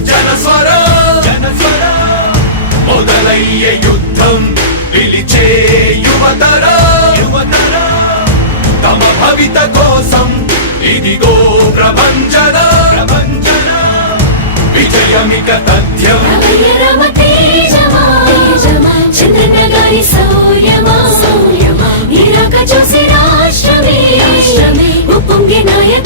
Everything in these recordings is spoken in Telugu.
జనస్వర జనస్వర మొదలయ్యే యుద్ధం పిలిచే యువతర యువతర. తమ భవిత కోసం ఇదిగో ప్రభంజన ప్రభంజన. విజయమిక తథ్యం. రమయ సౌర్యమా సౌర్యమా. నీరాక చూసి రాష్ట్రమే రాష్ట్రమే. ఉప్పొంగే నాయక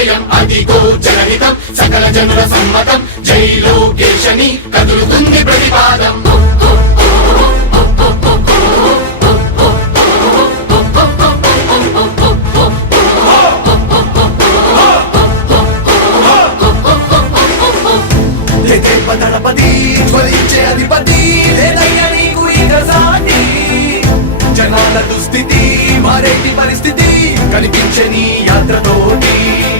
చంద్రన్నదే విజయం. అదిగో జనహితం. సకల జనుల సమ్మతం. జై లోకేశని కదులుతుంది ప్రతిపాదం. దళపతి జ్వలించే అధిపతి లేదయ్య నీకు ఇక సాటి జనాల దుస్థితి మారేటి పరిస్థితి కనిపించే యాత్రతోటి.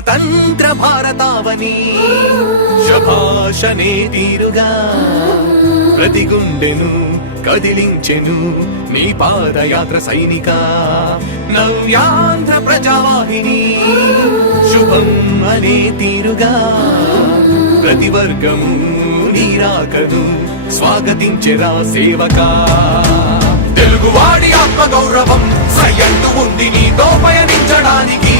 స్వతంత్ర భారతావని. శభాషనే తీరుగా. ప్రతి గుండెను కదిలించెను నీ పాదయాత్ర సైనిక. నవ్యాంధ్ర ప్రజావాహిని శుభం అనే తీరుగా. ప్రతి వర్గము నీరాకను స్వాగతించెరా సేవకా. తెలుగువాడి ఆత్మ గౌరవం సయ్యంటు ఉంది నీతో పయనించడానికి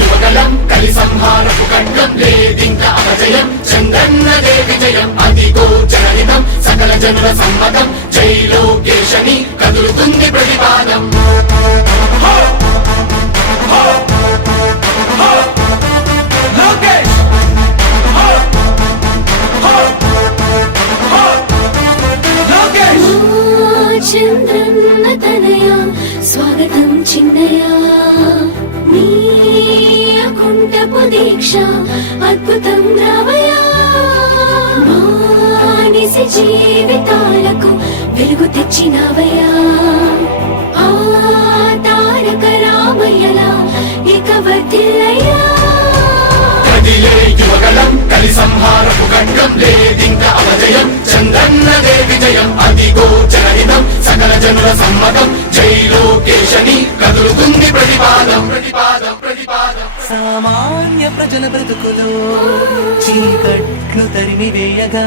యువగలం కలి సంహారపు ఖడ్గం లేదింక అపజయం చంద్రన్నదే విజయం అదిగో జనహితం సకల జనుల సమ్మతం జై లోకేశని కదులుతుంది ప్రతిపాదం. జీవితాలకు వెలుగు తెచ్చినవయ్యా. ఆ తారక రామయ్యలా ఇక వర్తిల్లయ్యా కదిలే యువగలం కలి సంహారపు లేదింక చంద్రన్నదే విజయం జనహితం సకల జనుల సమ్మతం జై లోకేశని కదులుతుంది ప్రతిపాదం ప్రతిపాదం ప్రతిపాదం. సామాన్య ప్రజల బ్రతుకులో చీకట్లు తరిమి వేయగా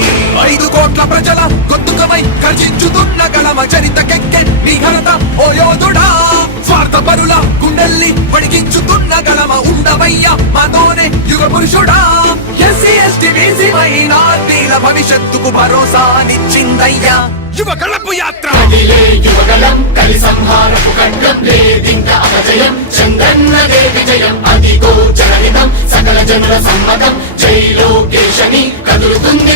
ఐదు కోట్ల ప్రజల గొంతుకమై గర్జించుతున్న గళమ చరితకెక్కె నీ నిఘనత ఓ యోధుడా. స్వార్థ పరుల గుండెల్ని వణికించుతున్న గళమ ఉండవయ్య మాతోనే యుగ పురుషుడా. ఎస్సీ ఎస్టీ బీసీ మైనార్టీల భవిష్యత్తుకు భరోసానిచ్చిందయ్యా యువ కళపు యాత్ర. కదిలే యువగలం కలి సంహారపు ఖండం లేదింక అపజయం చంద్రన్నదే విజయం అదిగో జనహితం సకల జనుల సమ్మతం జై లోకేశని కదులుతుంది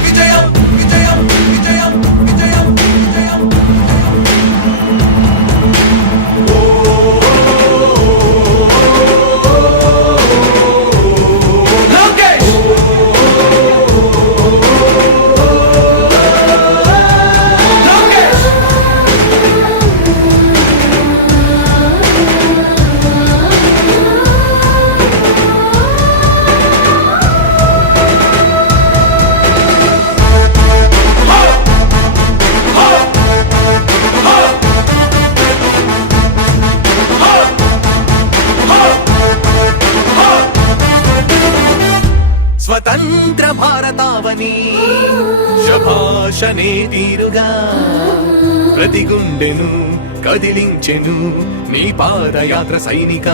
భాషనే తీరుగా. ప్రతి గుండెను కదిలించెను నీ పాదయాత్ర సైనిక.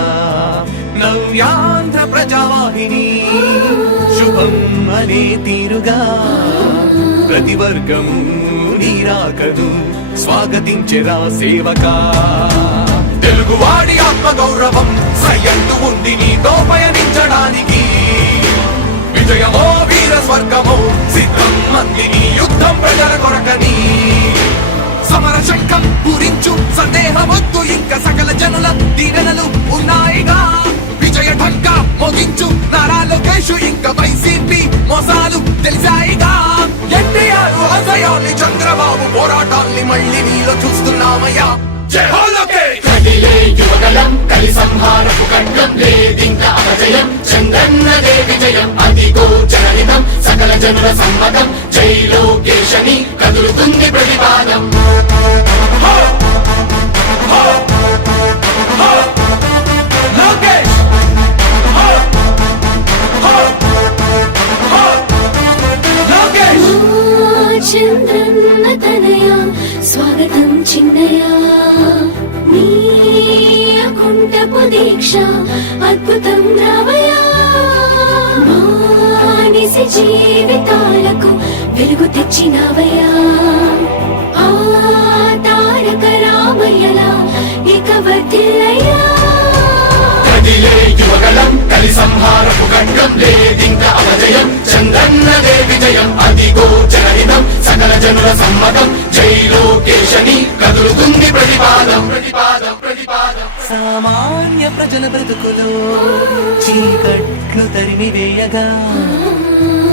నవ్యాంధ్ర ప్రజావాహిని శుభం అనే తీరుగా. ప్రతి వర్గము నీరాకదు స్వాగతించెరా సేవకా. తెలుగువాడి ఆత్మ గౌరవం సయ్యంటు ఉంది నీతో పయనించడానికి విజయమో వీర స్వర్గమో సిద్ధం మందిని యుద్ధం ప్రజల కొరకని. సమర శంఖం పూరించు సందేహమొద్దు ఇంకా సకల జనుల దీవెనలు ఉన్నాయిగా. విజయ ఢంకా మోగించు నారా లోకేష్ ఇంకా వైసీపీ మోసాలు తెలిసాయిగా. ఎన్టీఆర్ ఆశయాలు చంద్రబాబు పోరాటాన్ని మళ్ళీ నీలో చూస్తున్నామయ్యా. జై హో లోకేష్! కదిలే యువగలం కలి సంహారపు ఖడ్గం లేదింక అపజయం. చంద్రన్నదే విజయం అదిగో జననితం సకల జనుల సమ్మతం. జై లోకేశని కదులుతుంది ప్రతిపాదం. వెలుగు తెచ్చినవయ్యా ఆ తారక రామయ్యలా ఇక వర్తిల్లయ్యా కదిలే యువగలం కలి సంహారపు ఖడ్గం లేదింక అపజయం చంద్రన్నదే విజయం అదిగో జనహితం సకల జనుల సమ్మతం జై లోకేశని కదులుతుంది ప్రతిపాదం ప్రతిపాదం ప్రతిపాదం. సామాన్య ప్రజల బ్రతుకులో చీకట్లు తరిమి వేయగా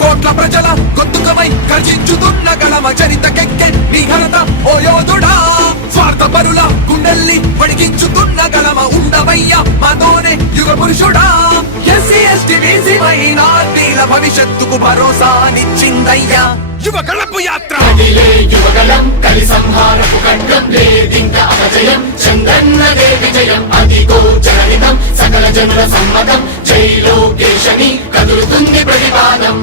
కోట్ల ప్రజల గొంతుకమై గర్జించుతున్న గలమ చరితకెక్కె నీ ఘనత ఓ యోధుడా. స్వార్థ పరుల గుండెల్ని పడిగించుతున్న గళమ ఉండవయ్య మాతోనే యుగ పురుషుడా. ఎస్సీ ఎస్టీ బీసీ మైనార్టీల భవిష్యత్తుకు భరోసానిచ్చిందయ్యా యువ కళపు యాత్ర. కదిలే యువగలం కలి సంహారపు ఖడ్గం లేదింక అపజయం చంద్రన్నదే విజయం అదిగో జనహితం సకల జనుల సమ్మతం జై లోకేశని కదులుతుంది ప్రతిపాదం.